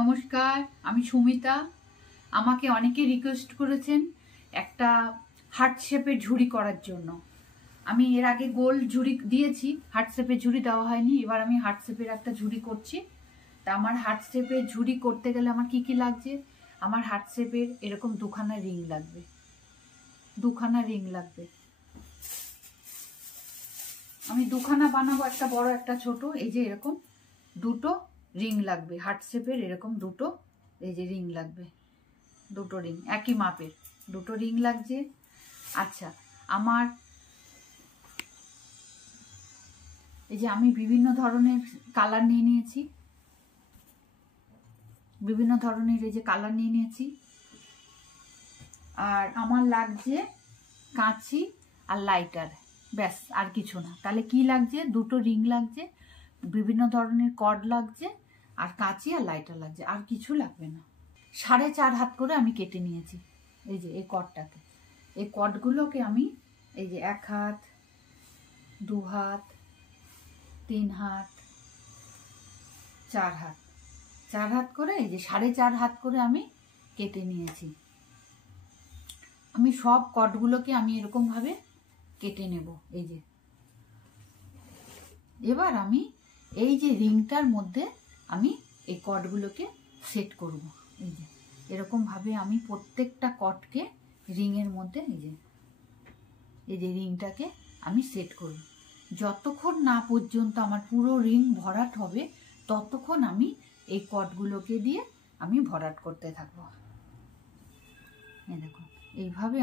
নমস্কার, আমি সুমিতা। আমাকে অনেকে রিকোয়েস্ট করেছেন একটা হার্ট শেপের ঝুড়ি করার জন্য। আমি এর আগে গোল ঝুড়ি দিয়েছি, হার্ট শেপের ঝুড়ি দেওয়া হয়নি। এবার আমি হার্ট শেপের একটা ঝুড়ি করছি। তা আমার হার্ট শেপের ঝুড়ি করতে গেলে আমার কি কি লাগছে? আমার হার্ট শেপের এরকম দুখানা রিং লাগবে, আমি দুখানা বানাবো, একটা বড় একটা ছোট। এই যে এরকম দুটো রিং লাগবে হার্ট শেপের, এরকম দুটো এই যে রিং লাগবে, দুটো রিং একই মাপের দুটো রিং লাগছে। আচ্ছা, আমার এই যে আমি বিভিন্ন ধরনের কালার নিয়ে নিয়েছি, এই যে কালার নিয়ে নিয়েছি। আর আমার লাগছে কাঁচি আর লাইটার, ব্যাস, আর কিছু না। তাহলে কি লাগছে? দুটো রিং লাগছে, বিভিন্ন ধরনের কর্ড লাগছে, আর কাঁচি আর লাইটার লাগছে, আর কিছু লাগবে না। 4.5 হাত করে আমি কেটে নিয়েছি। এই যে এই কর্ডটাকে, এই কর্ডগুলোকে আমি এই যে 1 হাত, 2 হাত, 3 হাত, 4 হাত, 4 হাত করে, এই যে 4.5 হাত করে আমি কেটে নিয়েছি। আমি সব কর্ডগুলোকে আমি এরকম ভাবে কেটে নেব। এই যে এবার আমি এই যে রিংটার মধ্যে আমি এই কর্ডগুলোকে সেট করব। এই যে এরকম ভাবে আমি প্রত্যেকটা কর্ডকে রিংয়ের মধ্যে এই যে রিংটাকে আমি সেট করব। যতক্ষণ না পর্যন্ত আমার পুরো রিং ভরাট হবে ততক্ষণ আমি এই কর্ডগুলোকে দিয়ে আমি ভরাট করতে থাকবো। এই দেখো, এইভাবে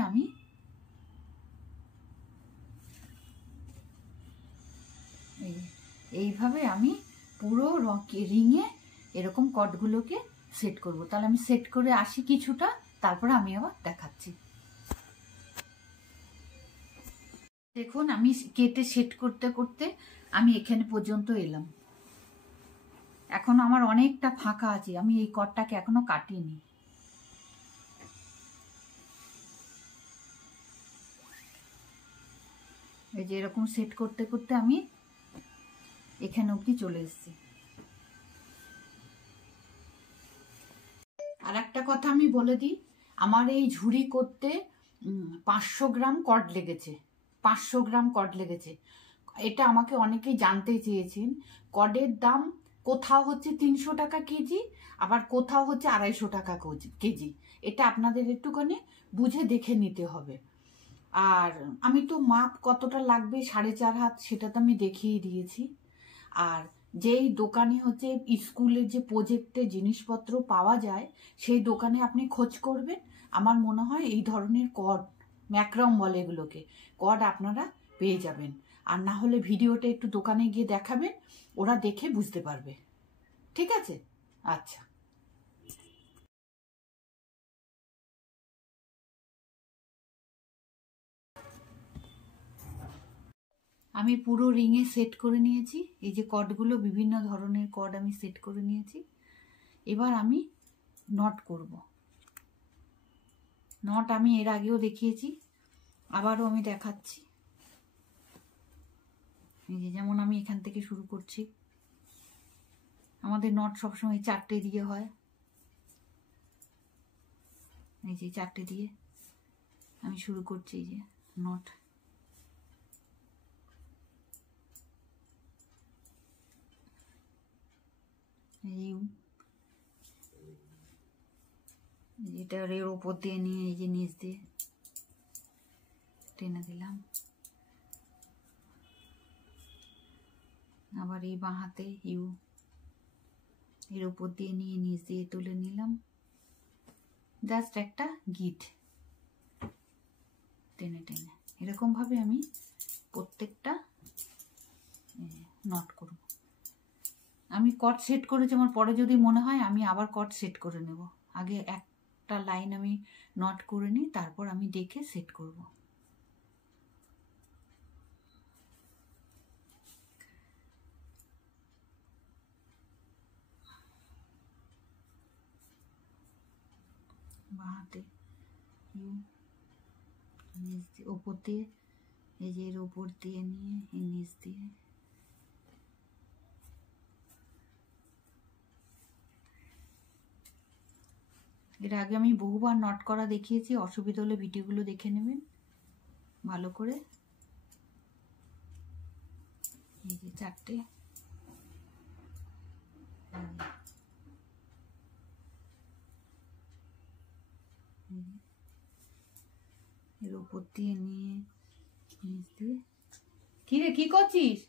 আমি পুরো রিংয়ে এরকম কর্ডগুলোকে সেট করব। তাহলে আমি সেট করে আসি কিছুটা, তারপরে আমি আবার দেখাচ্ছি। দেখুন, আমি কেটে সেট করতে করতে আমি এখানে পর্যন্ত এলাম। এখন আমার অনেকটা ফাঁকা আছে, আমি এই কর্ডটাকে এখনো কাটিনি। এই যে এরকম সেট করতে করতে আমি এখানে অবধি চলে এসেছি। আর একটা কথা আমি বলে দিই, আমার এই ঝুড়ি করতে 500 গ্রাম কর্ড লেগেছে। 500 গ্রাম কর্ড লেগেছে। এটা আমাকে অনেকেই জানতে চেয়েছেন। কর্ডের দাম কোথাও হচ্ছে 300 টাকা কেজি, আবার কোথাও হচ্ছে 250 টাকা কেজি। এটা আপনাদের একটুখানি বুঝে দেখে নিতে হবে। আর আমি তো মাপ কতটা লাগবে 4.5 হাত সেটা তো আমি দেখিয়ে দিয়েছি। আর যেই দোকানে হচ্ছে স্কুলের যে প্রজেক্টের জিনিসপত্র পাওয়া যায় সেই দোকানে আপনি খোঁজ করবেন। আমার মনে হয় এই ধরনের কর্ড, ম্যাক্রম বলে এগুলোকে, কর্ড আপনারা পেয়ে যাবেন। আর না হলে ভিডিওটা একটু দোকানে গিয়ে দেখাবেন, ওরা দেখে বুঝতে পারবে। ঠিক আছে? আচ্ছা, আমি পুরো রিংয়ে সেট করে নিয়েছি। এই যে কর্ডগুলো, বিভিন্ন ধরনের কর্ড আমি সেট করে নিয়েছি। এবার আমি নট করব। নট আমি এর আগেও দেখিয়েছি, আবারও আমি দেখাচ্ছি। এই যে যেমন আমি এখান থেকে শুরু করছি। আমাদের নট সবসময় 4টে দিয়ে হয়। এই যে 4টে দিয়ে আমি শুরু করছি। এই যে নট, এটা এর ওপর দিয়ে নিয়ে এই যে নিচ দিয়ে টেনে দিলাম। আবার এই বাঁ হাতে ইউ এর ওপর দিয়ে নিয়ে নিচ দিয়ে তুলে নিলাম। জাস্ট একটা গিট টেনে টেনে এরকম ভাবে আমি প্রত্যেকটা নট করব। আমি কট সেট করেছি, আমার পরে যদি মনে হয় আমি আবার কট সেট করে নেব। আগে একটা লাইন আমি নট করে নিই, তারপর আমি দেখে সেট করব। বাঁহাতে নিচ দিয়ে ওপর দিয়ে, এই যে এর ওপর দিয়ে নিয়ে এই নিচ দিয়ে এর আগে আমি বহুবার নট করা দেখিয়েছি, অসুবিধা হলে ভিডিওগুলো দেখে নেবেন ভালো করে। এই যে 4টে, এর উপর দিয়ে নিয়ে নিচ দিয়ে। কি রে, কি করছিস?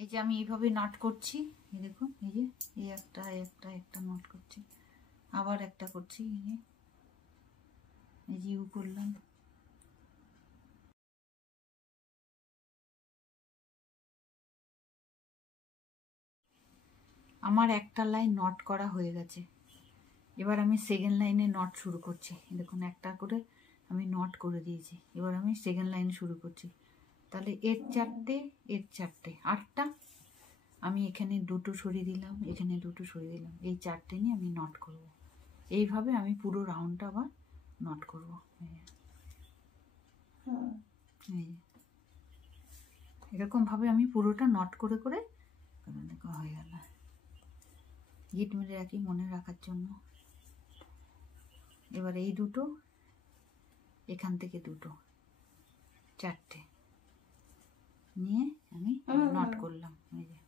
এই যে আমি এইভাবে নট করছি, এই দেখুন, এই যে এই একটা একটা একটা নট করছি, আবার একটা করছি, এই যে ইউ করলাম। আমার একটা লাইন নট করা হয়ে গেছে, এবার আমি সেকেন্ড লাইনে নট শুরু করছি। দেখুন একটা করে আমি নট করে দিয়েছি, এবার আমি সেকেন্ড লাইন শুরু করছি। তাহলে এর 4টে, এর 4টে, 8টা। আমি এখানে 2টো সরিয়ে দিলাম, এখানে 2টো সরিয়ে দিলাম, এই 4টে নিয়ে আমি নট করব। এইভাবে আমি পুরো রাউন্ডটা আবার নট করব। এরকম ভাবে আমি পুরোটা নট করে করে হয়ে গেল। গিট মেরে রাখি মনে রাখার জন্য। এবার এই 2টো, এখান থেকে 2টো, 4টে নিয়ে আমি নট করলাম। এই যে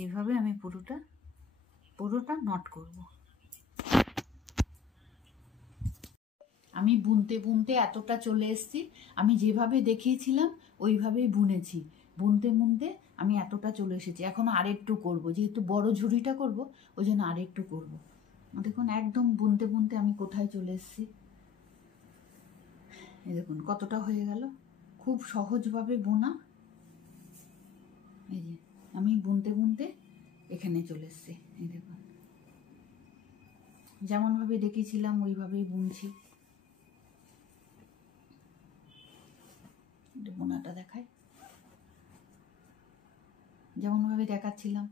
এইভাবে আমি পুরোটা নট করব। আমি বুনতে বুনতে এতটা চলে এসেছি, আমি যেভাবে দেখিয়েছিলাম ওইভাবেই বুনেছি। বুনতে বুনতে আমি এতটা চলে এসেছি, এখন আরেকটু করব, যেহেতু বড় ঝুড়িটা করব ওই জন্য আরেকটু করব। দেখুন একদম বুনতে বুনতে আমি কোথায় চলে এসেছি। এই দেখুন কতটা হয়ে গেল, খুব সহজভাবে বোনা। এই যে আমি বুনতে বুনতে এখানে চলে এসেছি। এই দেখুন যেমনভাবে দেখিয়েছিলাম ওইভাবেই বুনছি। বোনাটা দেখায়, যেমনভাবে দেখাচ্ছিলাম,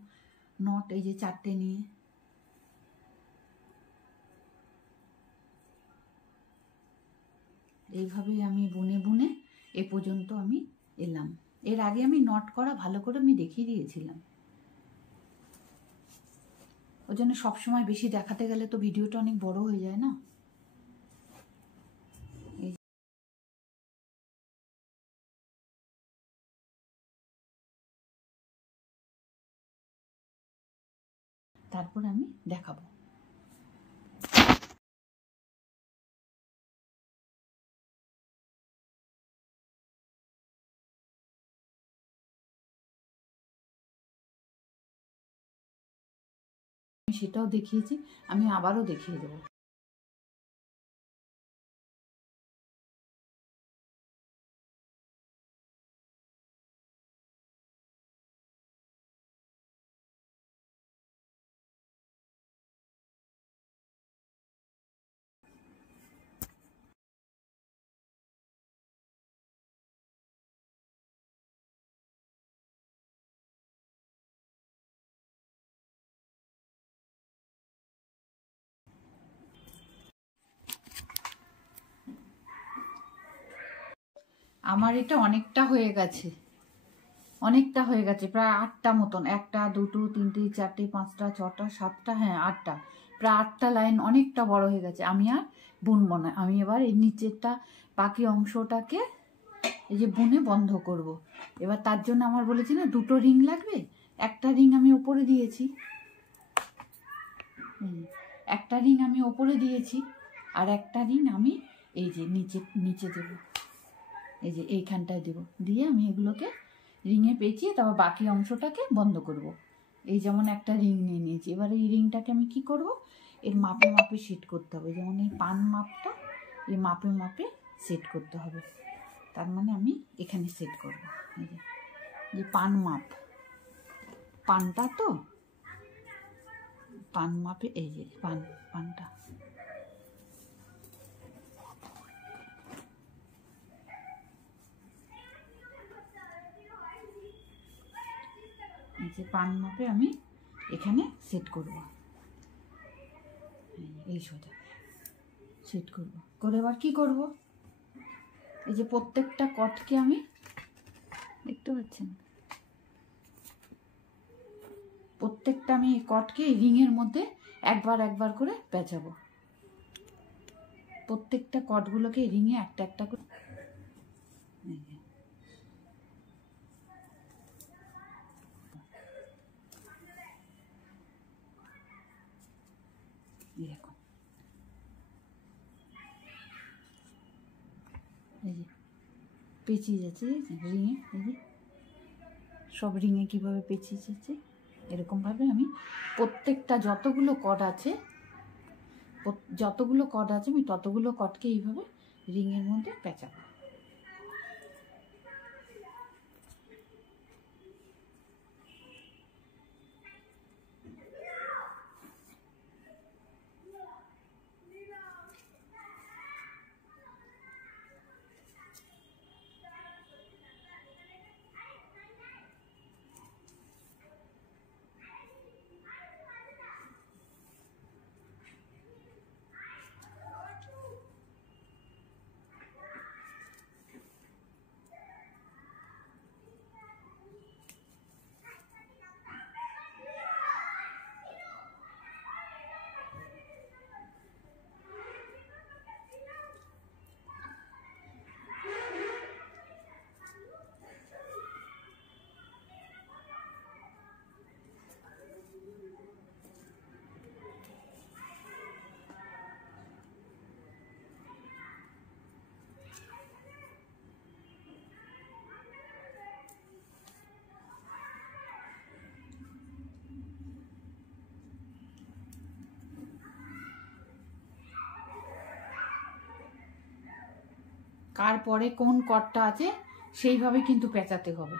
নট এই যে 4টে নিয়ে এইভাবেই আমি বুনে বুনে এ পর্যন্ত আমি এলাম। এর আগে আমি নট করা ভালো করে আমি দেখিয়ে দিয়েছিলাম, ওই জন্য সবসময় বেশি দেখাতে গেলে তো ভিডিওটা অনেক বড় হয়ে যায় না। তারপর আমি দেখাবো। আমি সেটাও দেখিয়েছি, আমি আবারও দেখিয়ে দেবো। আমার এটা অনেকটা হয়ে গেছে, অনেকটা হয়ে গেছে, প্রায় 8টা মতন। 1টা 2টো 3টে 4টে 5টা 6টা 7টা, হ্যাঁ 8টা, প্রায় 8টা লাইন অনেকটা বড় হয়ে গেছে। আমি আর বুনবো না, আমি এবার এই নিচেরটা বাকি অংশটাকে এই যে বুনে বন্ধ করব। এবার তার জন্য আমার বলেছি না 2টো রিং লাগবে, একটা রিং আমি উপরে দিয়েছি, একটা রিং আমি উপরে দিয়েছি, আর একটা রিং আমি এই যে নিচে দেব, এই যে এইখানটায় দেব, দিয়ে আমি এগুলোকে রিঙে পেঁচিয়ে তারপর বাকি অংশটাকে বন্ধ করব। এই যেমন একটা রিং নিয়ে নিয়েছি, এবার এই রিংটাকে আমি কি করব, এর মাপে মাপে সেট করতে হবে। যেমন এই পান মাপটা এই মাপে মাপে সেট করতে হবে, তার মানে আমি এখানে সেট করব। এই যে পান মাপ, পানটা তো পান মাপে, এই যে পানটা এই যে পান মাপে আমি এখানে সেট করব, এই সোজা সেট করব করে এবার কি করব, এই যে প্রত্যেকটা কটকে আমি দেখতে পাচ্ছেন প্রত্যেকটা আমি কটকে রিংয়ের মধ্যে একবার একবার করে পেঁচাবো। প্রত্যেকটা কটগুলোকে রিংয়ে একটা একটা করে এরকম এই যে পেঁচিয়ে যাচ্ছে রিংয়ে, এই যে সব রিংয়ে কীভাবে পেঁচিয়ে যাচ্ছে এরকমভাবে আমি প্রত্যেকটা যতগুলো কট আছে আমি ততগুলো কটকে এইভাবে রিংয়ের মধ্যে পেঁচাবো। কার পরে কোন কটটা আছে সেইভাবে কিন্তু পেঁচাতে হবে।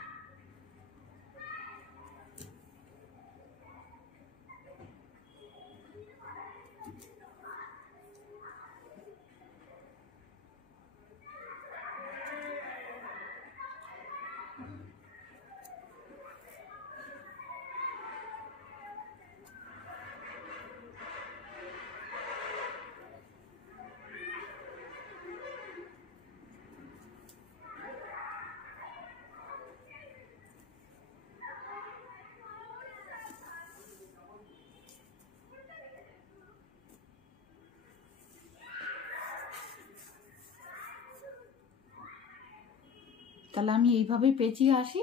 তাহলে আমি এইভাবেই পেঁচিয়ে আসি,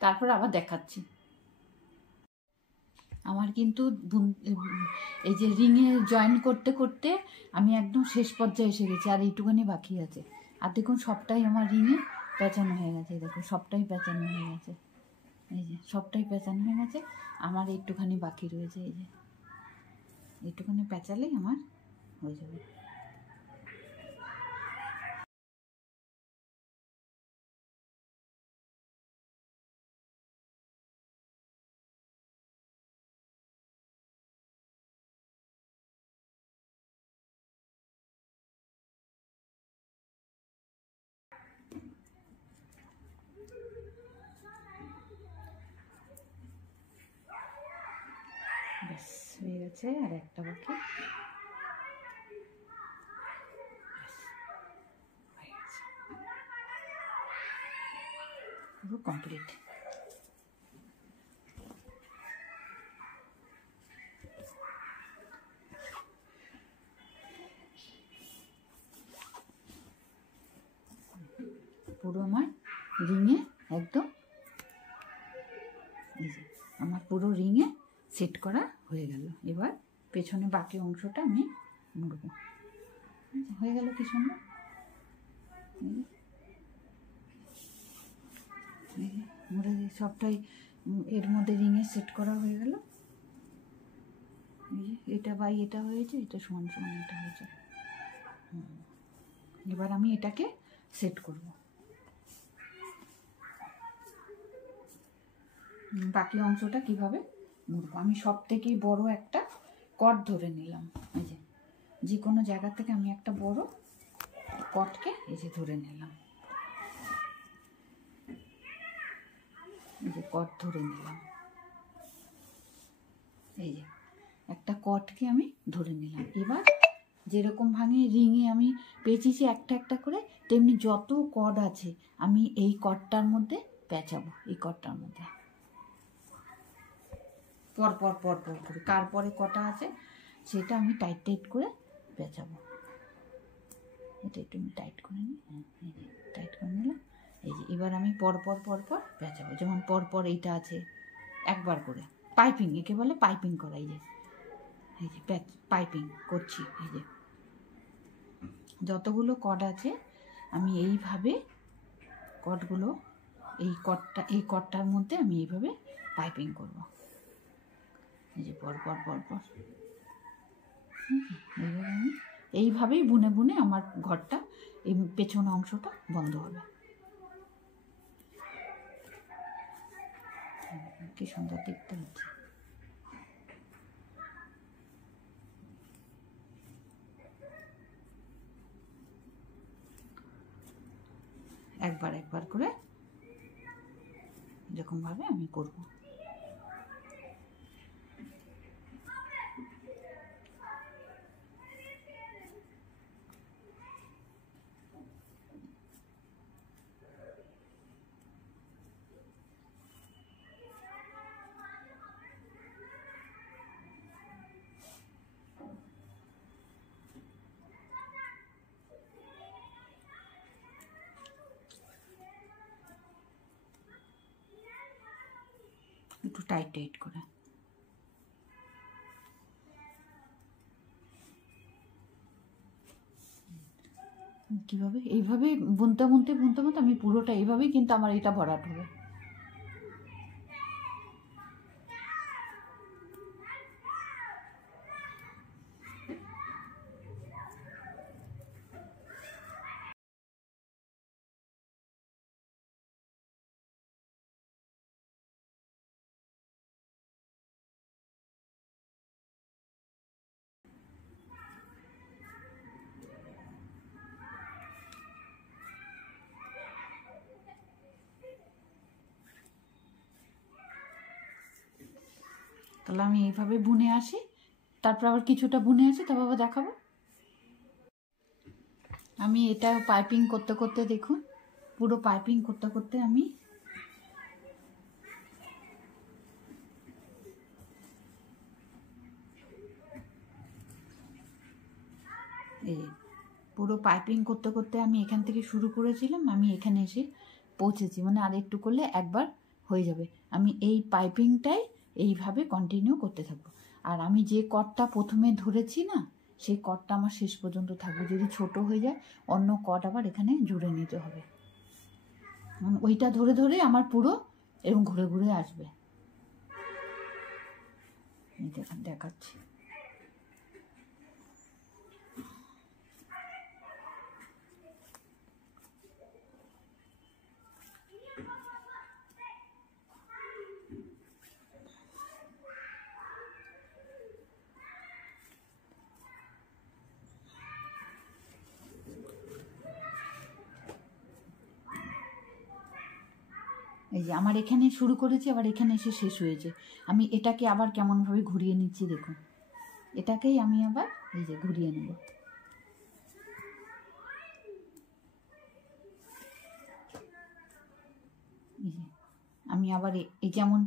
তারপর আবার দেখাচ্ছি। আমার কিন্তু এই যে রিংয়ে জয়েন করতে করতে আমি একদম শেষ পর্যায়ে এসে গেছি, আর এইটুখানি বাকি আছে। আর দেখুন সবটাই আমার রিংয়ে পেঁচানো হয়ে গেছে, দেখুন সবটাই পেঁচানো হয়ে গেছে, এই যে সবটাই পেঁচানো হয়ে গেছে। আমার একটুখানি বাকি রয়েছে, এই যে একটুখানি পেঁচালেই আমার হয়ে যাবে। ব্যাস হয়ে গেছে, আর একটা বাকি, পুরো কমপ্লিট। পুরো আমার রিংয়ে একদম, এই যে আমার পুরো রিংয়ে সেট করা হয়ে গেল। এবার পেছনে বাকি অংশটা আমি মুড়বো। হয়ে গেল কি সুন্দর, মুড়ে সবটাই এর মধ্যে রিংয়ে সেট করা হয়ে গেল। এই যে এটা বাই এটা হয়েছে, এটা সমান সমান এটা হয়েছে। এবার আমি এটাকে সেট করব। বাকি অংশটা কিভাবে মুড়বো, আমি সব থেকে বড় একটা কট ধরে নিলাম। এই যে কোনো জায়গা থেকে আমি একটা বড় কটকে এই যে ধরে নিলাম, এই যে কট ধরে নিলাম, এই যে একটা কটকে আমি ধরে নিলাম। এবার যেরকম ভাঙে রিংয়ে আমি পেঁচিয়েছি একটা একটা করে, তেমনি যত কট আছে আমি এই কটটার মধ্যে পেঁচাবো, এই কটটার মধ্যে। পর পর পর পর করে কার পরে কটা আছে সেটা আমি টাইট টাইট করে পেঁচাবো। এটা একটু আমি টাইট করে নিই, হ্যাঁ এই যে টাইট করে নিলাম। এই যে এবার আমি পর পর পর পর পেঁচাবো, যেমন পর পর এইটা আছে একবার করে পাইপিং, একে বলে পাইপিং করা। এই যে পাইপিং করছি। এই যে যতগুলো কর্ড আছে আমি এইভাবে কর্ডগুলো এই কর্ডটার মধ্যে আমি এইভাবে পাইপিং করব। এই যে পর পর পর পর এইভাবে আমি এইভাবেই বুনে বুনে আমার ঘরটা এই পেছনে অংশটা বন্ধ হবে। কি সুন্দর দেখতে হচ্ছে। একবার একবার করে এরকমভাবে আমি করব। একটু টাইট টাইট করে কীভাবে এইভাবে বুনতে বুনতে বুনতে বুনতে আমি পুরোটা এইভাবেই কিন্তু আমার এটা ভরাট হবে। তাহলে আমি এইভাবে বুনে আসি, তারপর আবার কিছুটা বুনে আসি, তারপর আবার দেখাবো। আমি এটা পাইপিং করতে করতে দেখুন, পুরো পাইপিং করতে করতে আমি এই পুরো পাইপিং করতে করতে আমি এখান থেকে শুরু করেছিলাম, আমি এখানে এসে পৌঁছেছি, মানে আর একটু করলে একবার হয়ে যাবে। আমি এই পাইপিংটাই এইভাবে কন্টিনিউ করতে থাকবো। আর আমি যে কর্ডটা প্রথমে ধরেছি না, সেই কর্ডটা আমার শেষ পর্যন্ত থাকবে। যদি ছোট হয়ে যায় অন্য কর্ড আবার এখানে জুড়ে নিতে হবে। ওইটা ধরে ধরে আমার পুরো এরকম ঘুরে ঘুরে আসবে। দেখাচ্ছি। এই যে আমার এখানে শুরু করেছি, আবার এখানে এসে শেষ হয়েছে। আমি এটাকে আবার কেমনভাবে ঘুরিয়ে নিচ্ছি দেখুন। এটাকেই আমি আবার এই যে ঘুরিয়ে নেব। এই যে আমি আবার এই যেমন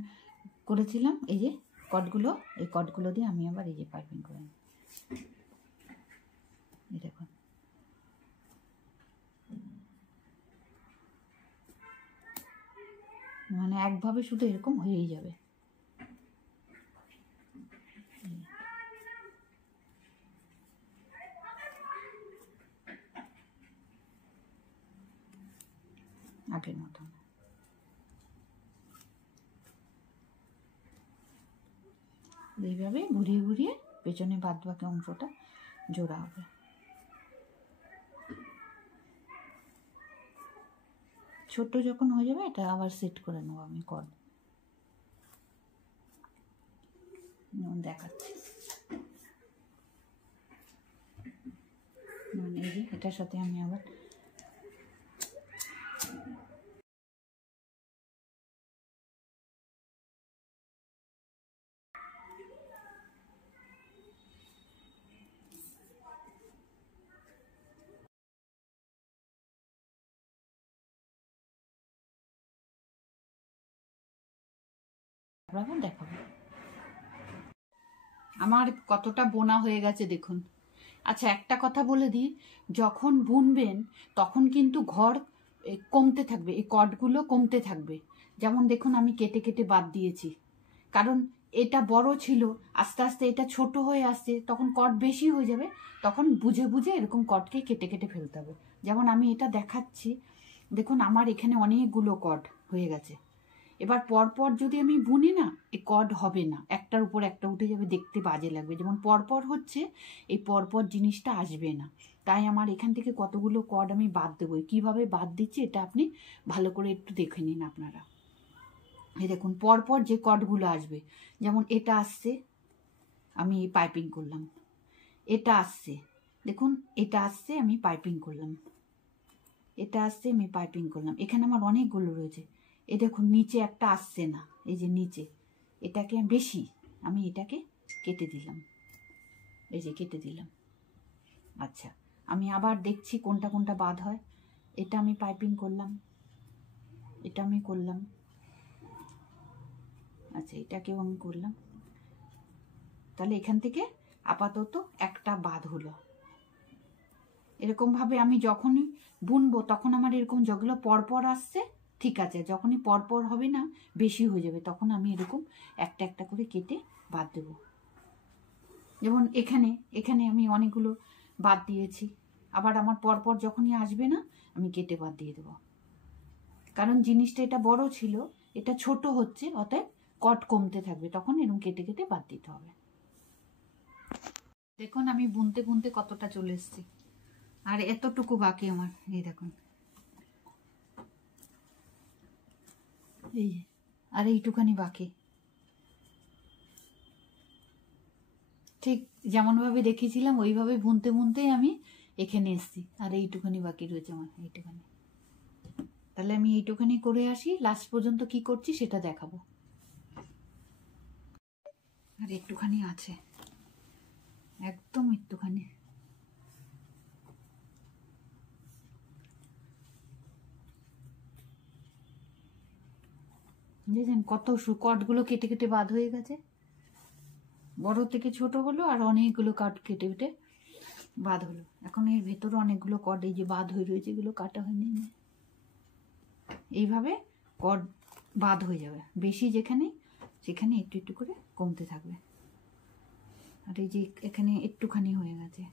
করেছিলাম, এই যে কটগুলো, এই কটগুলো দিয়ে আমি আবার এই যে পাইপিং করে নিই। এই দেখুন, মানে একভাবে শুধু এরকম হয়েই যাবে। আগের মতন এইভাবে ঘুরিয়ে ঘুরিয়ে পেছনে বাদ বাকি অংশটা জোড়া হবে। ছোট্ট যখন হয়ে যাবে এটা আবার সেট করে নেবো আমি কর্ড। দেখাচ্ছি, মানে এই যে এটার সাথে আমি আবার দেখাবো। আমার কতটা বোনা হয়ে গেছে দেখুন। আচ্ছা, একটা কথা বলে দিই, যখন বুনবেন তখন কিন্তু ঘর কমতে থাকবে, এই কটগুলো কমতে থাকবে। যেমন দেখুন আমি কেটে কেটে বাদ দিয়েছি, কারণ এটা বড় ছিল, আস্তে আস্তে এটা ছোট হয়ে আসছে, তখন কট বেশি হয়ে যাবে, তখন বুঝে বুঝে এরকম কটকে কেটে কেটে ফেলতে হবে। যেমন আমি এটা দেখাচ্ছি, দেখুন আমার এখানে অনেকগুলো কট হয়ে গেছে। এবার পরপর যদি আমি বুনি না, এই কড হবে না, একটার উপর একটা উঠে যাবে, দেখতে বাজে লাগবে। যেমন পরপর হচ্ছে, এই পরপর জিনিসটা আসবে না। তাই আমার এখান থেকে কতগুলো কড আমি বাদ দেবো। কীভাবে বাদ দিচ্ছি এটা আপনি ভালো করে একটু দেখে নিন আপনারা। এই দেখুন পরপর যে কডগুলো আসবে, যেমন এটা আসছে, আমি পাইপিং করলাম, এটা আসছে, দেখুন এটা আসছে, আমি পাইপিং করলাম, এটা আসছে, আমি পাইপিং করলাম, এখানে আমার অনেকগুলো রয়েছে। এই দেখুন নিচে একটা আসছে না, এই যে নিচে এটাকে বেশি, আমি এটাকে কেটে দিলাম, এই যে কেটে দিলাম। আচ্ছা, আমি আবার দেখছি কোনটা কোনটা বাদ হয়। এটা আমি পাইপিং করলাম, এটা আমি করলাম, আচ্ছা এটাকেও আমি করলাম। তাহলে এখান থেকে আপাতত একটা বাদ হলো। এরকমভাবে আমি যখনই বুনবো তখন আমার এরকম যেগুলো পরপর আসছে ঠিক আছে, যখনই পরপর হবে না, বেশি হয়ে যাবে, তখন আমি এরকম একটা একটা করে কেটে বাদ দেবো। যেমন এখানে এখানে আমি অনেকগুলো বাদ দিয়েছি, আবার আমার পরপর যখনই আসবে না আমি কেটে বাদ দিয়ে দেবো। কারণ জিনিসটা এটা বড় ছিল, এটা ছোট হচ্ছে, অতএব কট কমতে থাকবে, তখন এরকম কেটে কেটে বাদ দিতে হবে। দেখুন আমি বুনতে বুনতে কতটা চলে এসেছি, আর এতটুকু বাকি আমার, এই দেখুন, এই আর এইটুখানি বাকি। ঠিক যেমনভাবে দেখিয়েছিলাম ওইভাবে বুনতে বুনতেই আমি এখানে এসেছি, আর এইটুখানি বাকি রয়েছে আমার, এইটুখানি। তাহলে আমি এইটুখানি করে আসি, লাস্ট পর্যন্ত কি করছি সেটা দেখাবো। আর একটুখানি আছে, একদম একটুখানি। বুঝেছেন কত কটগুলো কেটে কেটে বাদ হয়ে গেছে, বড় থেকে ছোট হলো, আর অনেকগুলো কাট কেটে কেটে বাদ হলো। এখন এর ভেতরে অনেকগুলো কট এই যে বাদ হয়ে রয়েছে, এগুলো কাটা হয়নি। এইভাবে কট বাদ হয়ে যাবে, বেশি যেখানে সেখানে একটু একটু করে কমতে থাকবে। আর এই যে এখানে একটুখানি হয়ে গেছে,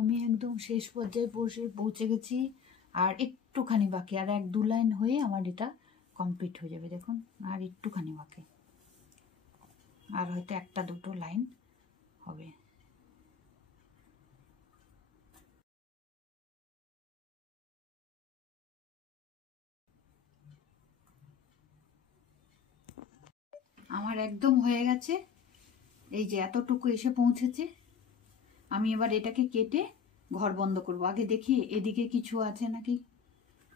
আমি একদম শেষ পর্যায়ে পৌঁছে গেছি, আর একটুখানি বাকি, আর 1-2 লাইন হয়ে আমার এটা কমপ্লিট হয়ে যাবে। দেখুন আর একটুখানি বাকি, আর হয়তো 1-2 লাইন হবে। আমার একদম হয়ে গেছে, এই যে এতটুকু এসে পৌঁছেছে। আমি এবার এটাকে কেটে ঘর বন্ধ করব। আগে দেখি এদিকে কিছু আছে নাকি,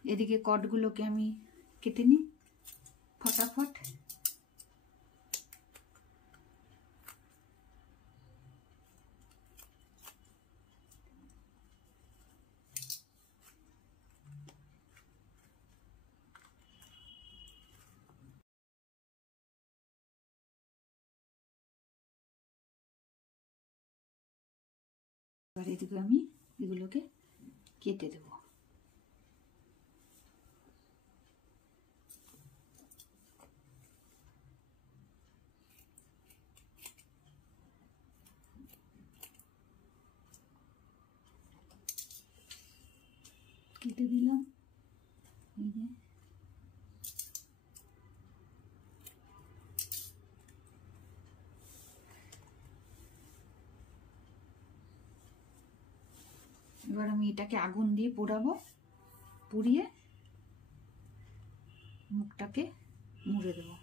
এদিকে কটগুলোকে আমি কেটে নিই ফটাফট। এবার এদিকে আমি এগুলোকে কেটে দেবো। কেটে দিলাম, এই যে এবার আমি এটাকে আগুন দিয়ে পোড়াবো, পুড়িয়ে মুখটাকে মুড়ে দেবো।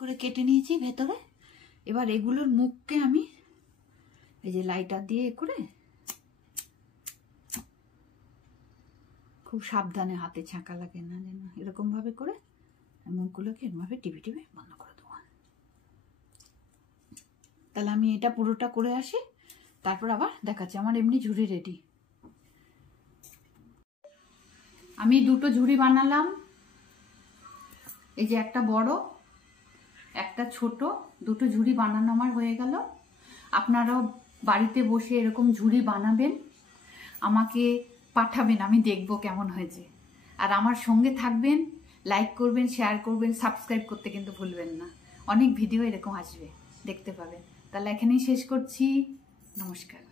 করে কেটে নিয়েছি ভেতরে। এবার এগুলোর মুখকে আমি এই যে লাইটার দিয়ে করে খুব সাবধানে, হাতে ছাঁকা লাগে না যেন, এরকম ভাবে করে মুখগুলোকে এরভাবে টিপে টিপে বন্ধ করে দেবো। তাহলে আমি এটা পুরোটা করে আসি, তারপর আবার দেখাচ্ছি। আমার এমনি ঝুড়ি রেডি। আমি দুটো ঝুড়ি বানালাম, এই যে একটা বড় একটা ছোট, দুটো ঝুড়ি বানানো আমার হয়ে গেল। আপনারাও বাড়িতে বসে এরকম ঝুড়ি বানাবেন, আমাকে পাঠাবেন, আমি দেখব কেমন হয়েছে। আর আমার সঙ্গে থাকবেন, লাইক করবেন, শেয়ার করবেন, সাবস্ক্রাইব করতে কিন্তু ভুলবেন না। অনেক ভিডিও এরকম আসবে, দেখতে পাবেন। তাহলে এখানেই শেষ করছি। নমস্কার।